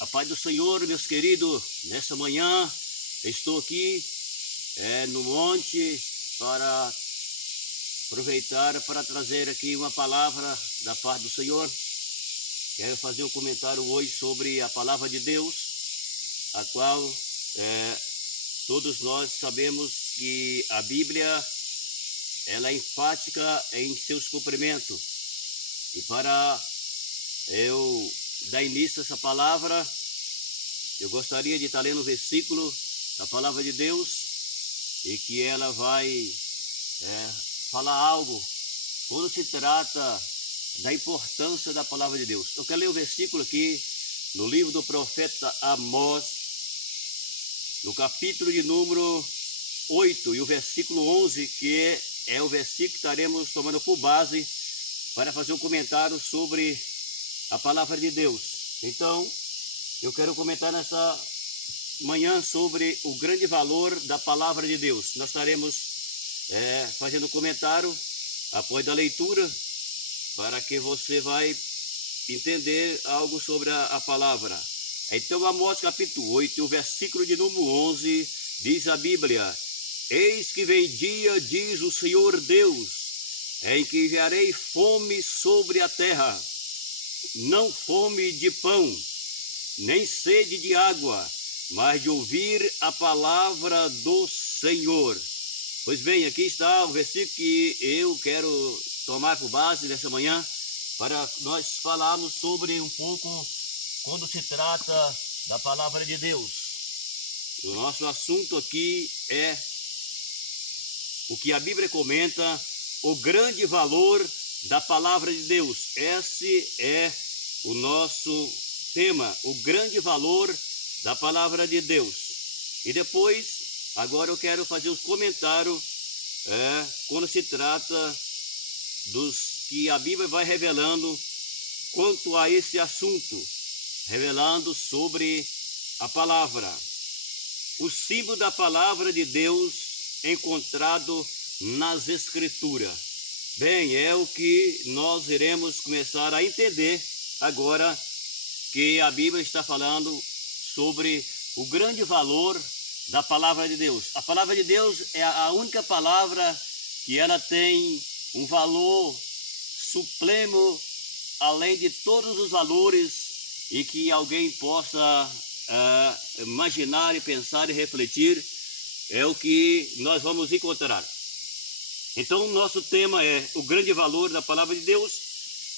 A paz do Senhor, meus queridos, nessa manhã estou aqui no monte para aproveitar para trazer aqui uma palavra da parte do Senhor. Quero fazer um comentário hoje sobre a palavra de Deus, a qual todos nós sabemos que a Bíblia ela é enfática em seus cumprimentos. E para eu dar início a essa palavra, eu gostaria de estar lendo o versículo da palavra de Deus e que ela vai falar algo quando se trata da importância da palavra de Deus. Eu quero ler o versículo aqui no livro do profeta Amós, no capítulo de número 8 e o versículo 11, que é o versículo que estaremos tomando por base para fazer um comentário sobre a palavra de Deus. Então, eu quero comentar nessa manhã sobre o grande valor da palavra de Deus. Nós estaremos fazendo um comentário após a leitura, para que você vai entender algo sobre a palavra. Então, Amós capítulo 8, o versículo de número 11, diz a Bíblia: Eis que vem dia, diz o Senhor Deus, em que enviarei fome sobre a terra, não fome de pão, nem sede de água, mas de ouvir a palavra do Senhor. Pois bem, aqui está o versículo que eu quero tomar por base nessa manhã, para nós falarmos sobre um pouco quando se trata da palavra de Deus. O nosso assunto aqui é o que a Bíblia comenta, o grande valor da palavra de Deus. Esse é o nosso tema, o grande valor da palavra de Deus. E depois, agora eu quero fazer os comentários quando se trata dos que a Bíblia vai revelando quanto a esse assunto, revelando sobre a palavra. O símbolo da palavra de Deus encontrado nas Escrituras. Bem, é o que nós iremos começar a entender agora, que a Bíblia está falando sobre o grande valor da palavra de Deus. A palavra de Deus é a única palavra que ela tem um valor supremo, além de todos os valores e que alguém possa imaginar e pensar e refletir, é o que nós vamos encontrar. Então, nosso tema é o grande valor da palavra de Deus.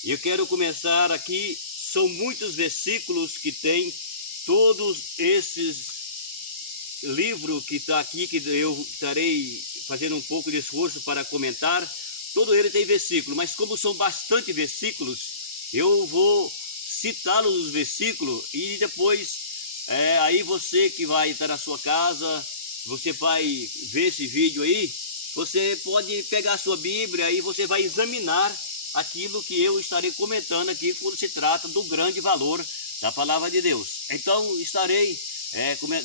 E eu quero começar aqui. São muitos versículos que tem todos esses livros que está aqui, que eu estarei fazendo um pouco de esforço para comentar. Todo ele tem versículo, mas como são bastante versículos, eu vou citá-los os versículos e depois, aí você que vai estar na sua casa, você vai ver esse vídeo aí, você pode pegar a sua Bíblia e você vai examinar aquilo que eu estarei comentando aqui quando se trata do grande valor da palavra de Deus. Então estarei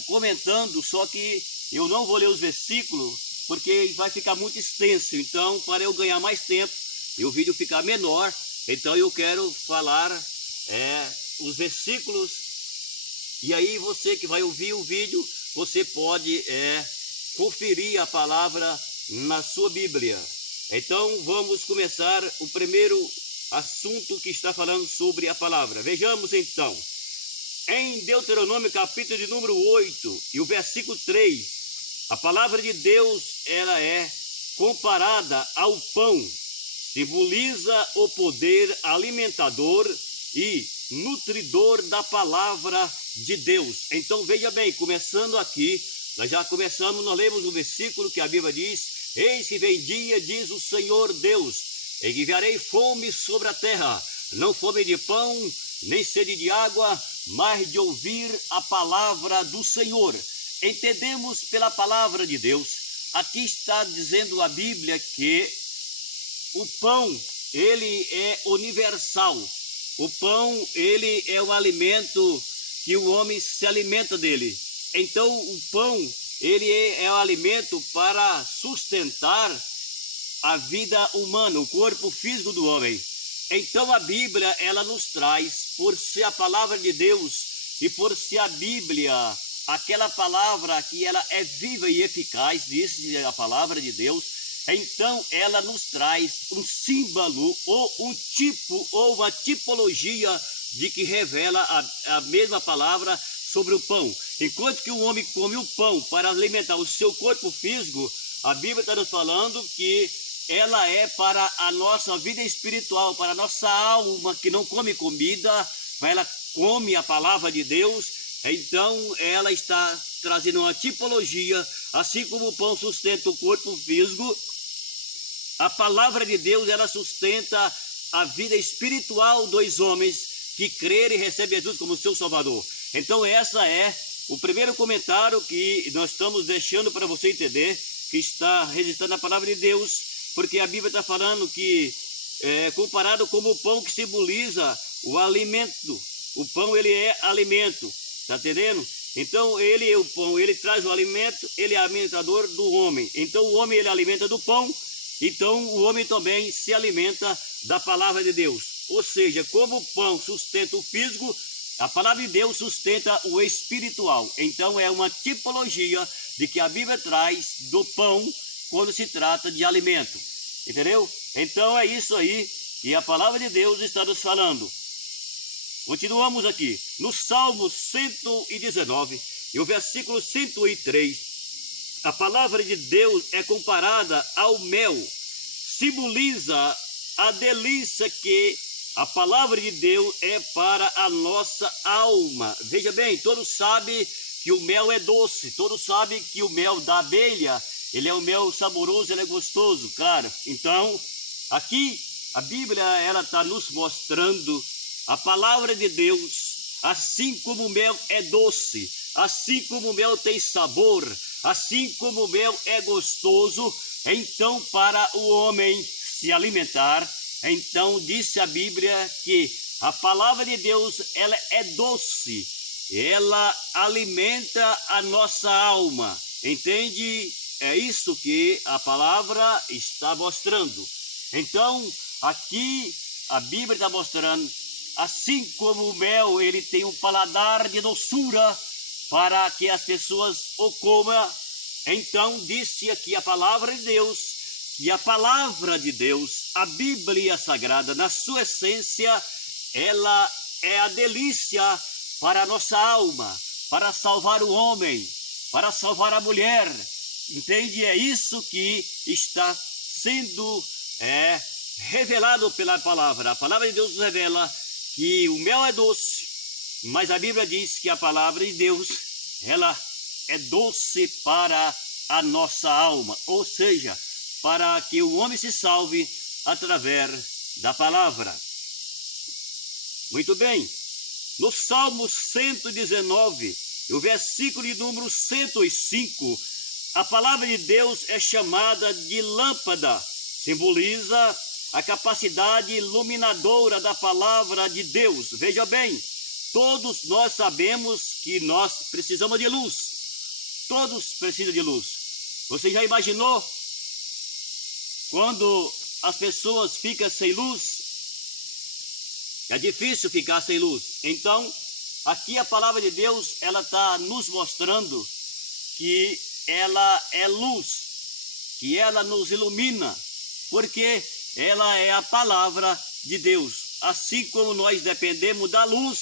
comentando, só que eu não vou ler os versículos porque vai ficar muito extenso. Então, para eu ganhar mais tempo e o vídeo ficar menor, então eu quero falar os versículos. E aí você que vai ouvir o vídeo, você pode conferir a palavra na sua Bíblia. Então vamos começar o primeiro assunto que está falando sobre a palavra. Vejamos então, em Deuteronômio capítulo de número 8 e o versículo 3, a palavra de Deus ela é comparada ao pão, simboliza o poder alimentador e nutridor da palavra de Deus. Então veja bem, começando aqui, nós lemos o versículo que a Bíblia diz: Eis que vem dia, diz o Senhor Deus, em que enviarei fome sobre a terra, não fome de pão, nem sede de água, mas de ouvir a palavra do Senhor. Entendemos pela palavra de Deus, aqui está dizendo a Bíblia que o pão, ele é universal. O pão, ele é o alimento que o homem se alimenta dele. Então, o pão, ele é o alimento para sustentar a vida humana, o corpo físico do homem. Então a Bíblia, ela nos traz, por ser a palavra de Deus, e por se a Bíblia, aquela palavra que ela é viva e eficaz, diz a palavra de Deus, então ela nos traz um símbolo ou um tipo ou uma tipologia de que revela a mesma palavra sobre o pão. Enquanto que o homem come o pão para alimentar o seu corpo físico, a Bíblia está nos falando que ela é para a nossa vida espiritual, para a nossa alma que não come comida, mas ela come a palavra de Deus. Então ela está trazendo uma tipologia, assim como o pão sustenta o corpo físico, a palavra de Deus ela sustenta a vida espiritual dos homens que crerem e recebem Jesus como seu Salvador. Então essa é o primeiro comentário que nós estamos deixando para você entender, que está registrando a palavra de Deus, porque a Bíblia está falando que comparado como o pão que simboliza o alimento. O pão ele é alimento, está entendendo? Então o pão, ele traz o alimento, ele é alimentador do homem. Então o homem ele alimenta do pão, então o homem também se alimenta da palavra de Deus. Ou seja, como o pão sustenta o físico, a palavra de Deus sustenta o espiritual. Então é uma tipologia de que a Bíblia traz do pão quando se trata de alimento. Entendeu? Então é isso aí que a palavra de Deus está nos falando. Continuamos aqui. No Salmo 119, e o versículo 103, a palavra de Deus é comparada ao mel. Simboliza a delícia que a palavra de Deus é para a nossa alma. Veja bem, todos sabem que o mel é doce, todos sabem que o mel da abelha, ele é um mel saboroso, ele é gostoso, claro. Então, aqui a Bíblia ela está nos mostrando a palavra de Deus, assim como o mel é doce, assim como o mel tem sabor, assim como o mel é gostoso, então para o homem se alimentar, então disse a Bíblia que a palavra de Deus ela é doce, ela alimenta a nossa alma, entende? É isso que a palavra está mostrando. Então aqui a Bíblia está mostrando, assim como o mel ele tem um paladar de doçura para que as pessoas o comam, então disse aqui a palavra de Deus, que a palavra de Deus, a Bíblia Sagrada, na sua essência, ela é a delícia para a nossa alma, para salvar o homem, para salvar a mulher, entende? É isso que está sendo revelado pela palavra. A palavra de Deus nos revela que o mel é doce, mas a Bíblia diz que a palavra de Deus, ela é doce para a nossa alma, ou seja, para que o homem se salve através da palavra. Muito bem, no Salmo 119, o versículo de número 105, a palavra de Deus é chamada de lâmpada, simboliza a capacidade iluminadora da palavra de Deus. Veja bem, todos nós sabemos que nós precisamos de luz, todos precisam de luz. Você já imaginou quando as pessoas ficam sem luz? É difícil ficar sem luz. Então, aqui a palavra de Deus, ela está nos mostrando que ela é luz, que ela nos ilumina, porque ela é a palavra de Deus. Assim como nós dependemos da luz,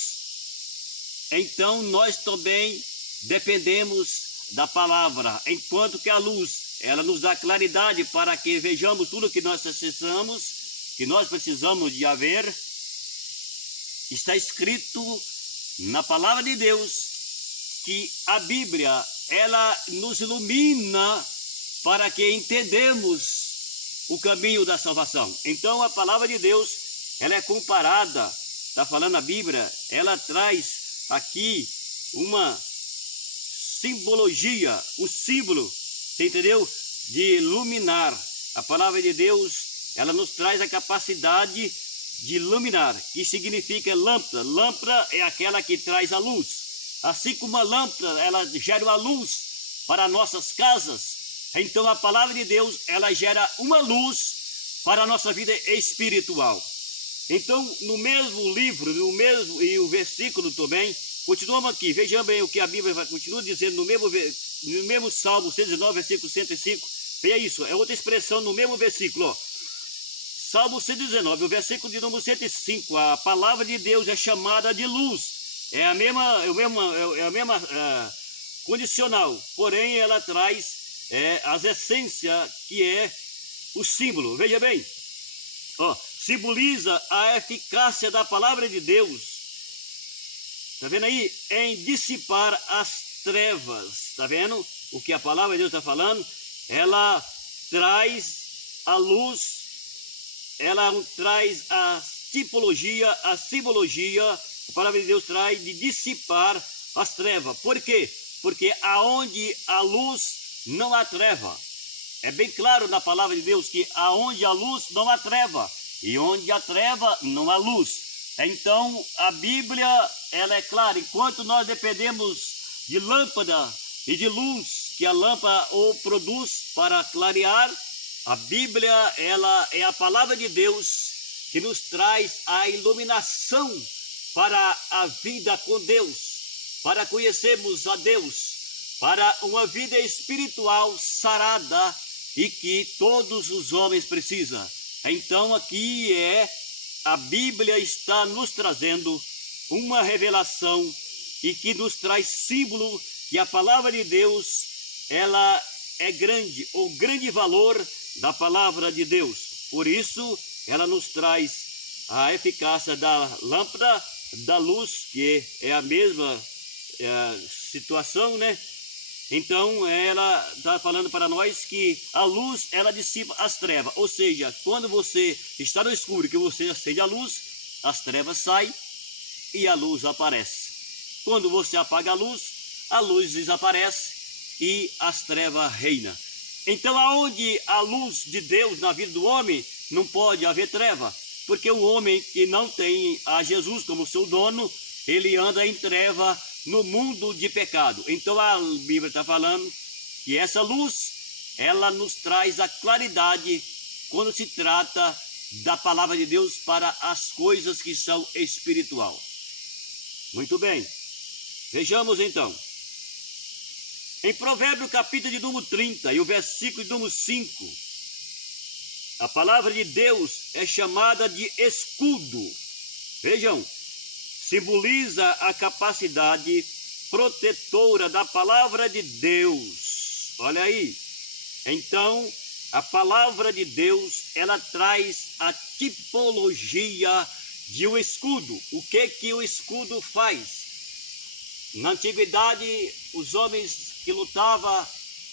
então nós também dependemos da palavra, enquanto que a luz, ela nos dá claridade para que vejamos tudo que nós precisamos de haver. Está escrito na palavra de Deus que a Bíblia, ela nos ilumina para que entendamos o caminho da salvação. Então a palavra de Deus, ela é comparada, está falando a Bíblia, ela traz aqui uma simbologia, um símbolo, você entendeu? De iluminar. A palavra de Deus, ela nos traz a capacidade de iluminar, que significa lâmpada. Lâmpada é aquela que traz a luz. Assim como a lâmpada, ela gera uma luz para nossas casas, então a palavra de Deus, ela gera uma luz para a nossa vida espiritual. Então, no mesmo livro, no mesmo e o versículo também, Continuamos aqui, vejam bem o que a Bíblia continua dizendo no mesmo Salmo 119, versículo 105. Veja isso, é outra expressão no mesmo versículo, ó. Salmo 119, o versículo de número 105, a palavra de Deus é chamada de luz. É a mesma condicional, porém ela traz as essências que é o símbolo. Veja bem, ó, simboliza a eficácia da palavra de Deus. Tá vendo aí? Em dissipar as trevas. Tá vendo o que a palavra de Deus está falando? Ela traz a luz, ela traz a tipologia, a simbologia. A palavra de Deus traz de dissipar as trevas. Por quê? Porque aonde a luz não há treva. É bem claro na palavra de Deus que aonde há luz não há treva. E onde há treva não há luz. Então a Bíblia, ela é clara. Enquanto nós dependemos de lâmpada e de luz que a lâmpada ou produz para clarear, a Bíblia, ela é a palavra de Deus que nos traz a iluminação para a vida com Deus, para conhecermos a Deus, para uma vida espiritual sarada e que todos os homens precisam. Então aqui a Bíblia está nos trazendo uma revelação e que nos traz símbolo que a palavra de Deus, ela é grande, o grande valor da palavra de Deus. Por isso, ela nos traz a eficácia da lâmpada, da luz, que é a mesma situação, né? Então, ela está falando para nós que a luz, ela dissipa as trevas. Ou seja, quando você está no escuro, que você acende a luz, as trevas saem e a luz aparece. Quando você apaga a luz desaparece e as trevas reinam. Então, aonde a luz de Deus na vida do homem, não pode haver treva. Porque o homem que não tem a Jesus como seu dono, ele anda em treva no mundo de pecado. Então a Bíblia está falando que essa luz, ela nos traz a claridade quando se trata da palavra de Deus para as coisas que são espiritual. Muito bem, vejamos então. Em Provérbios capítulo de número 30 e o versículo de número 5, a palavra de Deus é chamada de escudo. Vejam, simboliza a capacidade protetora da palavra de Deus. Olha aí. Então, a palavra de Deus, ela traz a tipologia de um escudo. O que o escudo faz? Na antiguidade, os homens que lutavam,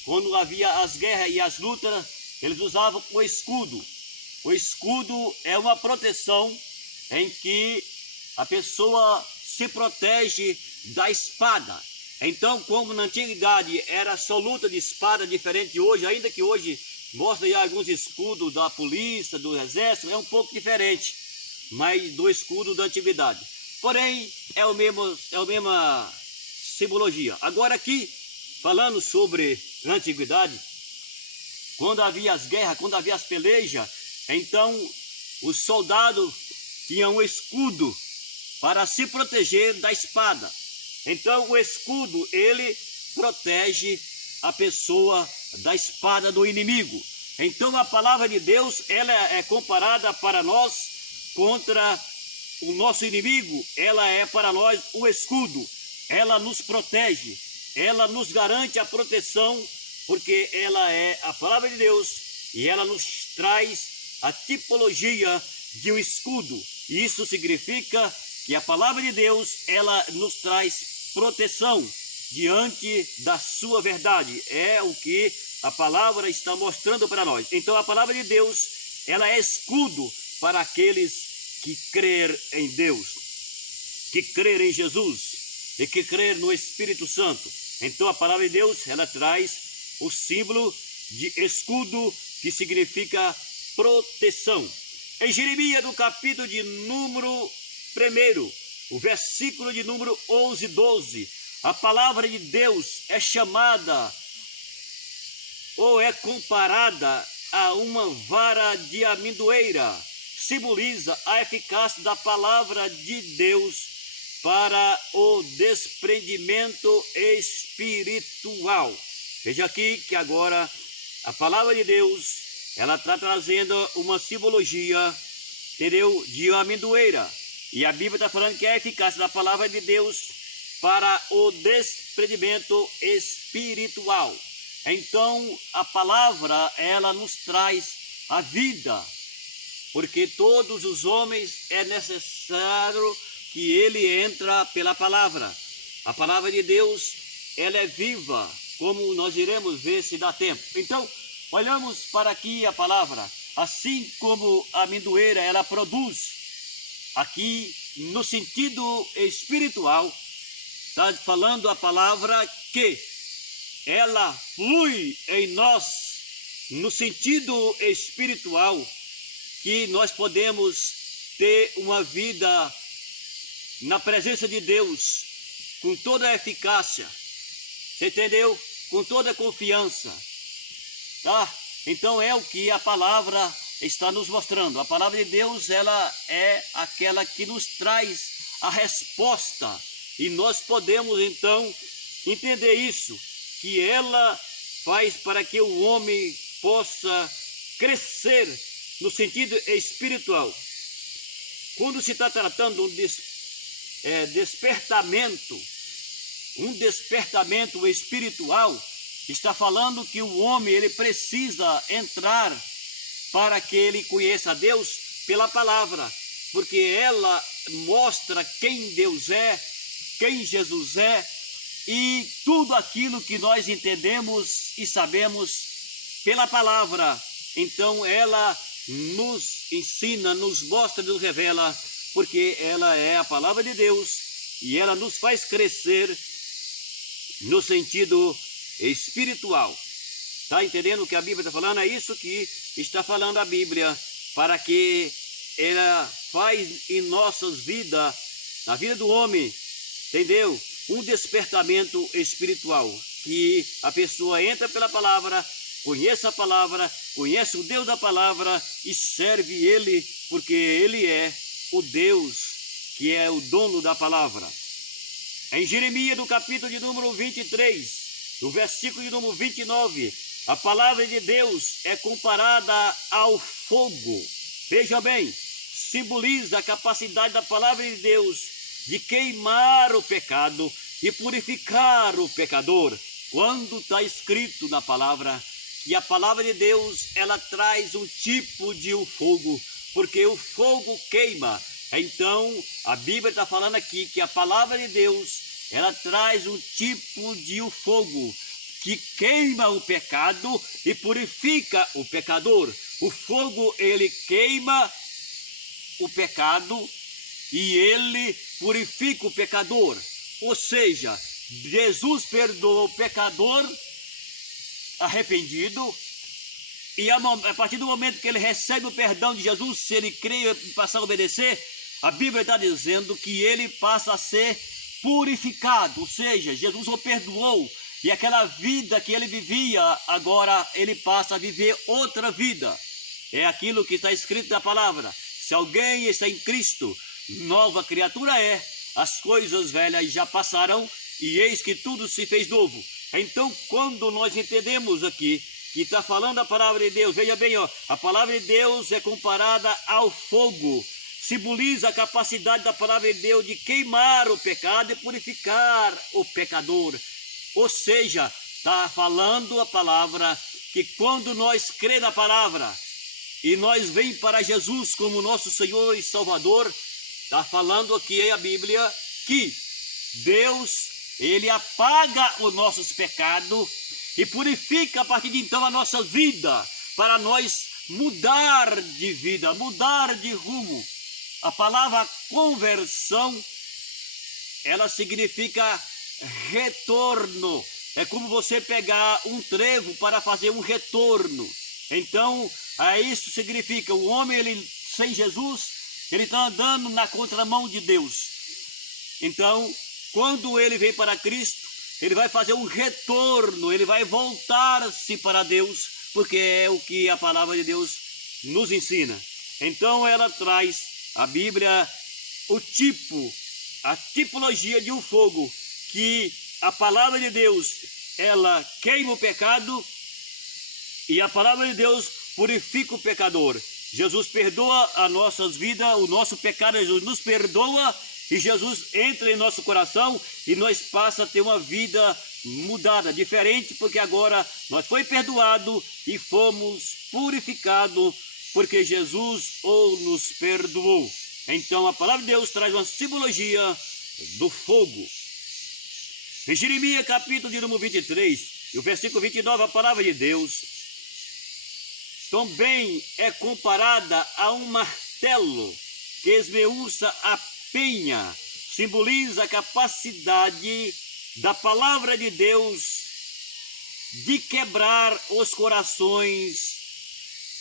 quando havia as guerras e as lutas, eles usavam o escudo. O escudo é uma proteção em que a pessoa se protege da espada. Então, como na antiguidade era só luta de espada, diferente de hoje, ainda que hoje mostra aí alguns escudos da polícia, do exército, é um pouco diferente, mas do escudo da antiguidade. Porém, é a mesma simbologia. Agora aqui, falando sobre a antiguidade, quando havia as guerras, quando havia as pelejas, então os soldados tinham um escudo para se proteger da espada. Então o escudo, ele protege a pessoa da espada do inimigo. Então a palavra de Deus, ela é comparada para nós contra o nosso inimigo. Ela é para nós o escudo. Ela nos protege, ela nos garante a proteção, porque ela é a palavra de Deus e ela nos traz a tipologia de um escudo. E isso significa que a palavra de Deus, ela nos traz proteção diante da sua verdade. É o que a palavra está mostrando para nós. Então a palavra de Deus, ela é escudo para aqueles que crer em Deus, que crer em Jesus e que crer no Espírito Santo. Então a palavra de Deus, ela traz o símbolo de escudo, que significa proteção. Em Jeremias, no capítulo de número 1, o versículo de número 11 e 12, a palavra de Deus é chamada ou é comparada a uma vara de amendoeira. Simboliza a eficácia da palavra de Deus para o desprendimento espiritual. Veja aqui que agora a palavra de Deus, ela está trazendo uma simbologia, entendeu? De uma amendoeira. E a Bíblia está falando que é a eficácia da palavra de Deus para o desprendimento espiritual. Então, a palavra, ela nos traz a vida, porque todos os homens é necessário que ele entra pela palavra. A palavra de Deus, ela é viva, como nós iremos ver se dá tempo. Então, olhamos para aqui a palavra, assim como a amendoeira, ela produz, aqui no sentido espiritual, está falando a palavra que ela flui em nós, no sentido espiritual, que nós podemos ter uma vida na presença de Deus, com toda a eficácia, você entendeu? Com toda a confiança, tá? Então é o que a palavra está nos mostrando. A palavra de Deus, ela é aquela que nos traz a resposta, e nós podemos então entender isso, que ela faz para que o homem possa crescer no sentido espiritual. Quando se está tratando de um despertamento espiritual, está falando que o homem ele precisa entrar para que ele conheça a Deus pela palavra, porque ela mostra quem Deus é, quem Jesus é, e tudo aquilo que nós entendemos e sabemos pela palavra. Então ela nos ensina, nos mostra, nos revela, porque ela é a palavra de Deus e ela nos faz crescer no sentido espiritual. Está entendendo o que a Bíblia está falando? É isso que está falando a Bíblia, para que ela faz em nossas vidas, na vida do homem, entendeu? Um despertamento espiritual, que a pessoa entra pela palavra, conhece a palavra, conhece o Deus da palavra e serve Ele, porque Ele é o Deus que é o dono da palavra. Em Jeremias, do capítulo de número 23, do versículo de número 29, a palavra de Deus é comparada ao fogo. Veja bem, simboliza a capacidade da palavra de Deus de queimar o pecado e purificar o pecador. Quando está escrito na palavra que a palavra de Deus, ela traz um tipo de fogo, porque o fogo queima. Então, a Bíblia está falando aqui que a palavra de Deus, ela traz um tipo de fogo que queima o pecado e purifica o pecador. O fogo, ele queima o pecado e ele purifica o pecador. Ou seja, Jesus perdoa o pecador arrependido, e a partir do momento que ele recebe o perdão de Jesus, se ele crê e passar a obedecer, a Bíblia está dizendo que ele passa a ser purificado. Ou seja, Jesus o perdoou, e aquela vida que ele vivia, agora ele passa a viver outra vida. É aquilo que está escrito na palavra: se alguém está em Cristo, nova criatura é, as coisas velhas já passaram e eis que tudo se fez novo. Então, quando nós entendemos aqui que está falando a palavra de Deus, veja bem, ó, a palavra de Deus é comparada ao fogo, simboliza a capacidade da palavra de Deus de queimar o pecado e purificar o pecador. Ou seja, está falando a palavra que quando nós crê na palavra e nós vem para Jesus como nosso Senhor e Salvador, está falando aqui a Bíblia que Deus, ele apaga os nossos pecados e purifica a partir de então a nossa vida, para nós mudar de vida, mudar de rumo. A palavra conversão, ela significa retorno. É como você pegar um trevo para fazer um retorno. Então, isso significa o homem, ele sem Jesus, ele está andando na contramão de Deus. Então, quando ele vem para Cristo, ele vai fazer um retorno, ele vai voltar-se para Deus, porque é o que a palavra de Deus nos ensina. Então ela traz, a Bíblia, o tipo, a tipologia de um fogo, que a palavra de Deus, ela queima o pecado e a palavra de Deus purifica o pecador. Jesus perdoa as nossas vidas, o nosso pecado, Jesus nos perdoa e Jesus entra em nosso coração e nós passamos a ter uma vida mudada, diferente, porque agora nós foi perdoado e fomos purificados, porque Jesus nos perdoou. Então a palavra de Deus traz uma simbologia do fogo. Em Jeremias capítulo de número 23, e o versículo 29, a palavra de Deus também é comparada a um martelo que esmiuça a penha, simboliza a capacidade da palavra de Deus de quebrar os corações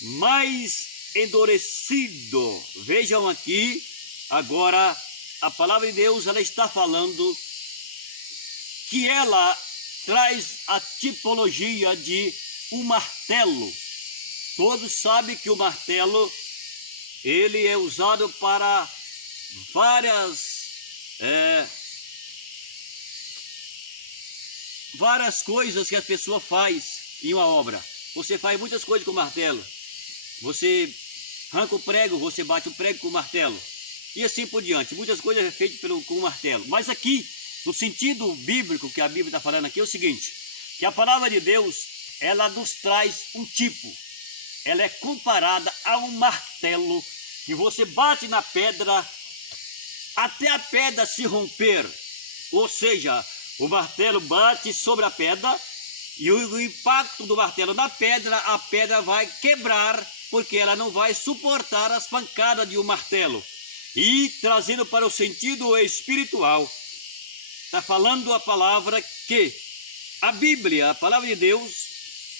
mais endurecidos. Vejam aqui, agora a palavra de Deus, ela está falando que ela traz a tipologia de um martelo. Todos sabem que o martelo, ele é usado para várias coisas que a pessoa faz em uma obra. Você faz muitas coisas com o martelo. Você arranca o prego, você bate o prego com o martelo. E assim por diante. Muitas coisas é feitas com o martelo. Mas aqui, no sentido bíblico que a Bíblia está falando aqui, é o seguinte, que a palavra de Deus, ela nos traz um tipo. Ela é comparada a um martelo que você bate na pedra até a pedra se romper. Ou seja, o martelo bate sobre a pedra e o impacto do martelo na pedra, a pedra vai quebrar, porque ela não vai suportar as pancadas de um martelo. E trazendo para o sentido espiritual, está falando a palavra que a Bíblia, a palavra de Deus,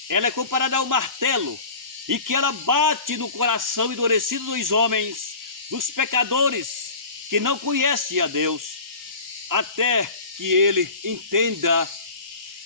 ela é comparada ao martelo, e que ela bate no coração endurecido dos homens, dos pecadores que não conhecem a Deus, até que ele entenda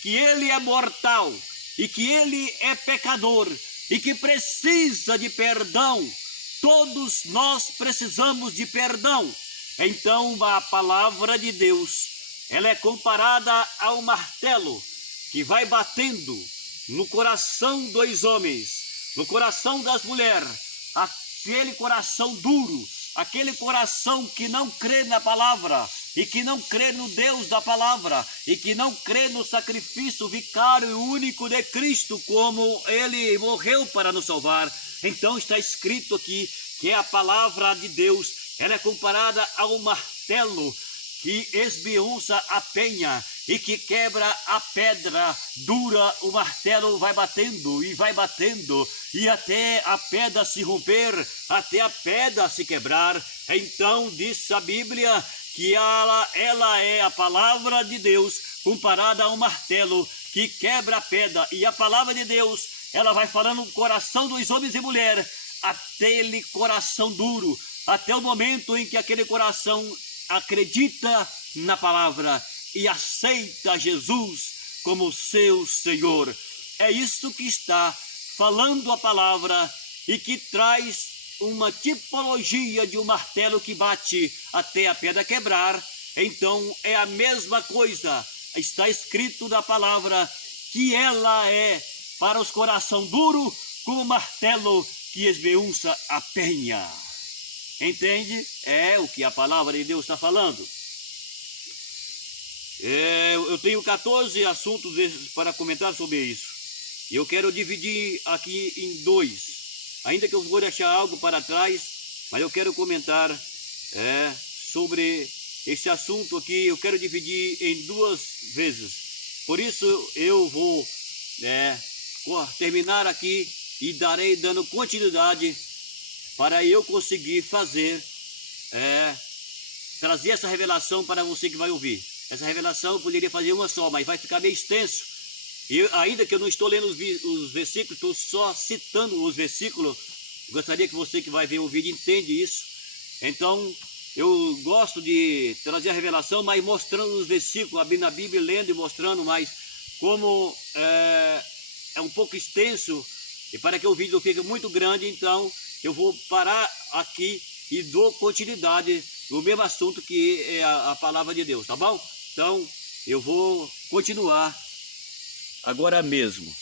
que ele é mortal e que ele é pecador e que precisa de perdão. Todos nós precisamos de perdão. Então a palavra de Deus, ela é comparada ao martelo que vai batendo no coração dos homens, no coração das mulheres, aquele coração duro, aquele coração que não crê na palavra e que não crê no Deus da palavra e que não crê no sacrifício vicário único de Cristo, como ele morreu para nos salvar. Então está escrito aqui que a palavra de Deus, ela é comparada ao martelo que esmiuça a penha e que quebra a pedra dura. O martelo vai batendo e até a pedra se romper, até a pedra se quebrar. Então diz a Bíblia que ela é a palavra de Deus comparada a um martelo que quebra a pedra. E a palavra de Deus, ela vai falando no coração dos homens e mulheres, aquele coração duro, até o momento em que aquele coração acredita na palavra e aceita Jesus como seu Senhor. É isso que está falando a palavra e que traz uma tipologia de um martelo que bate até a pedra quebrar. Então é a mesma coisa. Está escrito na palavra que ela é para os coração duro como martelo que esmiuça a penha. Entende? É o que a palavra de Deus está falando. Eu tenho 14 assuntos para comentar sobre isso. E eu quero dividir aqui em 2. Ainda que eu vou deixar algo para trás, mas eu quero comentar sobre esse assunto aqui. Eu quero dividir em 2 vezes. Por isso eu vou terminar aqui e darei dando continuidade para eu conseguir fazer, trazer essa revelação para você que vai ouvir. Essa revelação eu poderia fazer uma só, mas vai ficar meio extenso. E ainda que eu não estou lendo os versículos, estou só citando os versículos. Gostaria que você que vai ver o vídeo entenda isso. Então, eu gosto de trazer a revelação, mas mostrando os versículos, abrindo a Bíblia, lendo e mostrando, mas como é um pouco extenso, e para que o vídeo fique muito grande, então eu vou parar aqui e dou continuidade no mesmo assunto que é a palavra de Deus, tá bom? Então, eu vou continuar agora mesmo.